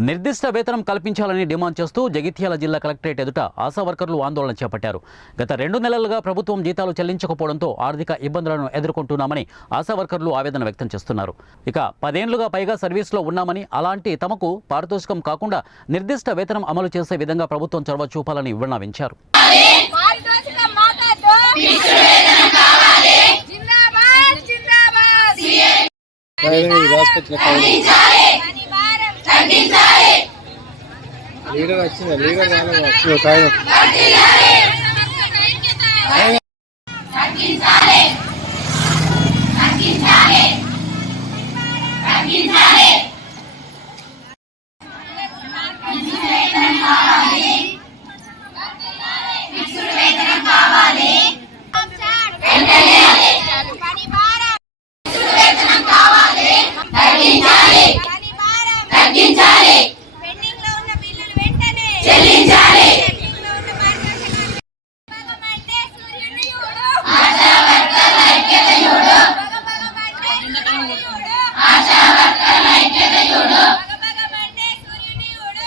నిర్దిష్ట వేతనం కల్పించాలని డిమాండ్ చేస్తూ జగిత్యాల జిల్లా కలెక్టరేట్ ఎదుట ఆశా వర్కర్లు ఆందోళన చేపట్టారు గత రెండు నెలలుగా ప్రభుత్వం జీతాలు చెల్లించకపోవడంతో ఆర్థిక ఇబ్బందులను ఎదుర్కొంటున్నామని ఆశా వర్కర్లు ఆవేదన వ్యక్తం చేస్తున్నారు ఇక పదేండ్లుగా పైగా సర్వీస్లో ఉన్నామని అలాంటి తమకు పారితోషికం కాకుండా నిర్దిష్ట వేతనం అమలు చేసే విధంగా ప్రభుత్వం చొరవ చూపాలని విన్నవించారు రాసుకొచ్చిన లీడర్ వచ్చిందా? లీడర్ రాలేదు? కాగితం పని భారం పని భారం పెండింగ్లో ఉన్న బిల్లులు వెంటనే చెల్లించాలి పెండింగ్లో ఉన్న పారితోషికాలు భగమంటే సూర్యుని చూడు ఆశా వర్కర్ల ఐక్యత చూడు భగభగమంటే సూర్యుని చూడు ఆశా వర్కర్ల ఐక్యత చూడు భగభగమంటే సూర్యుని చూడు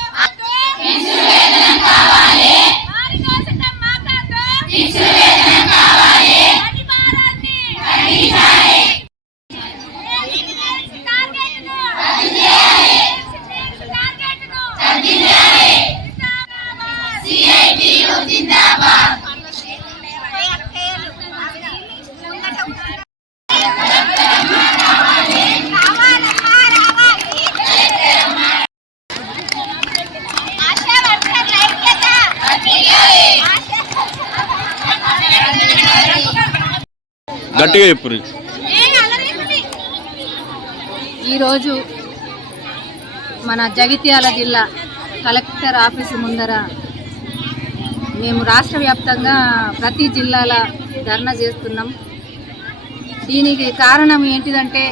ఇన్సు వేతనం కావాలి పారితోషికం మాకాకు ఇన్సు వేతనం కావాలి పని భారాన్ని తగ్గించాలి టార్గెట్ను తగ్గించాలి టార్గెట్ను తగ్గించాలి సిఐటియు జిందాబాద్ ఆశా వర్కర్ల ఐక్యత గట్టిగా చెప్పు ఈరోజు మన జగిత్యాల జిల్లా కలెక్టర్ ఆఫీసు ముందర మేము రాష్ట్ర వ్యాప్తంగా ప్రతి జిల్లాల ధర్నా చేస్తున్నాం. దీనికి కారణం ఏంటిదంటే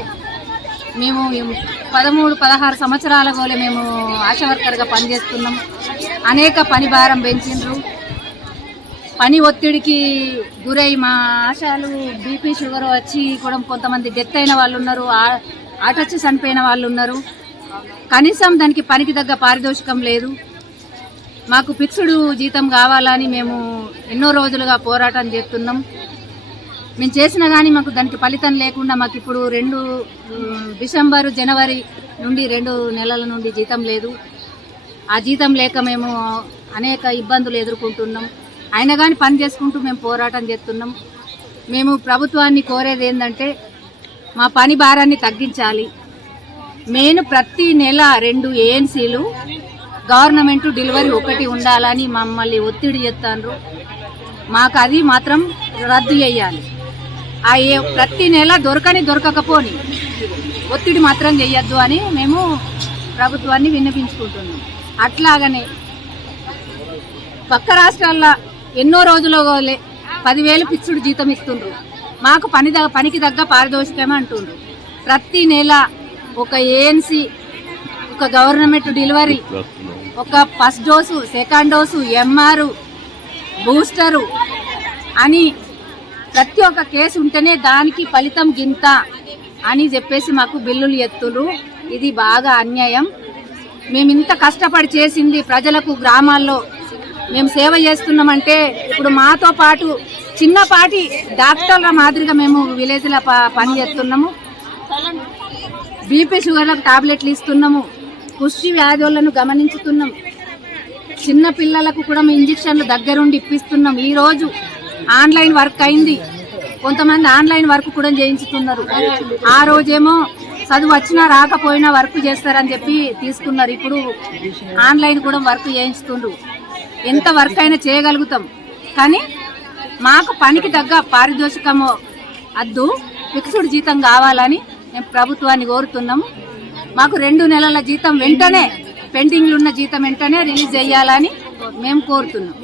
మేము పదమూడు పదహారు సంవత్సరాల గోలే మేము ఆశా వర్కర్గా పనిచేస్తున్నాం. అనేక పని భారం పెంచిండ్రు. పని ఒత్తిడికి గురై మా ఆశాలు బీపీ షుగర్ వచ్చి కూడా కొంతమంది డెత్ అయిన వాళ్ళు ఉన్నారు ఆ- చనిపోయిన వాళ్ళు ఉన్నారు. కనీసం దానికి పనికి తగ్గ పారితోషికం లేదు. మాకు ఫిక్స్డ్ జీతం కావాలని మేము ఎన్నో రోజులుగా పోరాటం చేస్తున్నాం. మేము చేసినా కానీ మాకు దానికి ఫలితం లేకుండా మాకు ఇప్పుడు రెండు డిసెంబరు జనవరి నుండి రెండు నెలల నుండి జీతం లేదు. ఆ జీతం లేక మేము అనేక ఇబ్బందులు ఎదుర్కొంటున్నాం. అయినా కానీ పని చేసుకుంటూ మేము పోరాటం చేస్తున్నాం. మేము ప్రభుత్వాన్ని కోరేది ఏంటంటే మా పని భారాన్ని తగ్గించాలి. నేను ప్రతి నెల రెండు ఏఎన్సీలు గవర్నమెంట్ డెలివరీ ఒకటి ఉండాలని మమ్మల్ని ఒత్తిడి చేస్తాను మాకు అది మాత్రం రద్దు చేయాలి. ఆ ఏ ప్రతి నెల దొరకని దొరకకపోని ఒత్తిడి మాత్రం చేయొద్దు అని మేము ప్రభుత్వాన్ని విన్నపించుకుంటున్నాం అట్లాగనే పక్క రాష్ట్రాల్లో ఎన్నో రోజులు పదివేలు పిచ్చుడు జీతం ఇస్తుండ్రు. మాకు పని పనికి తగ్గ పారితోషికమే అంటుండ్రు. ప్రతి నెల ఒక ఏఎన్సి ఒక గవర్నమెంట్ డెలివరీ ఒక first dose second dose MR booster అని ప్రతి ఒక్క కేసు ఉంటేనే దానికి ఫలితం గింత అని చెప్పేసి మాకు బిల్లులు ఎత్తులు ఇది బాగా అన్యాయం. మేము ఇంత కష్టపడి చేసింది ప్రజలకు గ్రామాల్లో మేము సేవ చేస్తున్నామంటే ఇప్పుడు మాతో పాటు చిన్నపాటి డాక్టర్ల మాదిరిగా మేము విలేజ్లో ప- పని చేస్తున్నాము. బీపీ షుగర్లకు టాబ్లెట్లు ఇస్తున్నాము. పుష్టి వ్యాధులను గమనించుతున్నాం. చిన్న పిల్లలకు కూడా మేము ఇంజక్షన్లు దగ్గరుండి ఇప్పిస్తున్నాం. ఈరోజు ఆన్లైన్ వర్క్ అయింది. కొంతమంది ఆన్లైన్ వర్క్ కూడా చేయించుతున్నారు. ఆ రోజేమో చదువు వచ్చినా రాకపోయినా వర్క్ చేస్తారని చెప్పి తీసుకున్నారు. ఇప్పుడు ఆన్లైన్ కూడా వర్క్ చేయించుతుండ్రు. ఎంత వర్క్ అయినా చేయగలుగుతాం. కానీ మాకు పనికి తగ్గ పారితోషికము అద్దు ఫిక్స్డ్ జీతం కావాలని మేము ప్రభుత్వాన్ని కోరుతున్నాము. మాకు రెండు నెలల జీతం వెంటనే పెండింగ్లు ఉన్న జీతం వెంటనే రిలీజ్ చేయాలని మేము కోరుతున్నాం.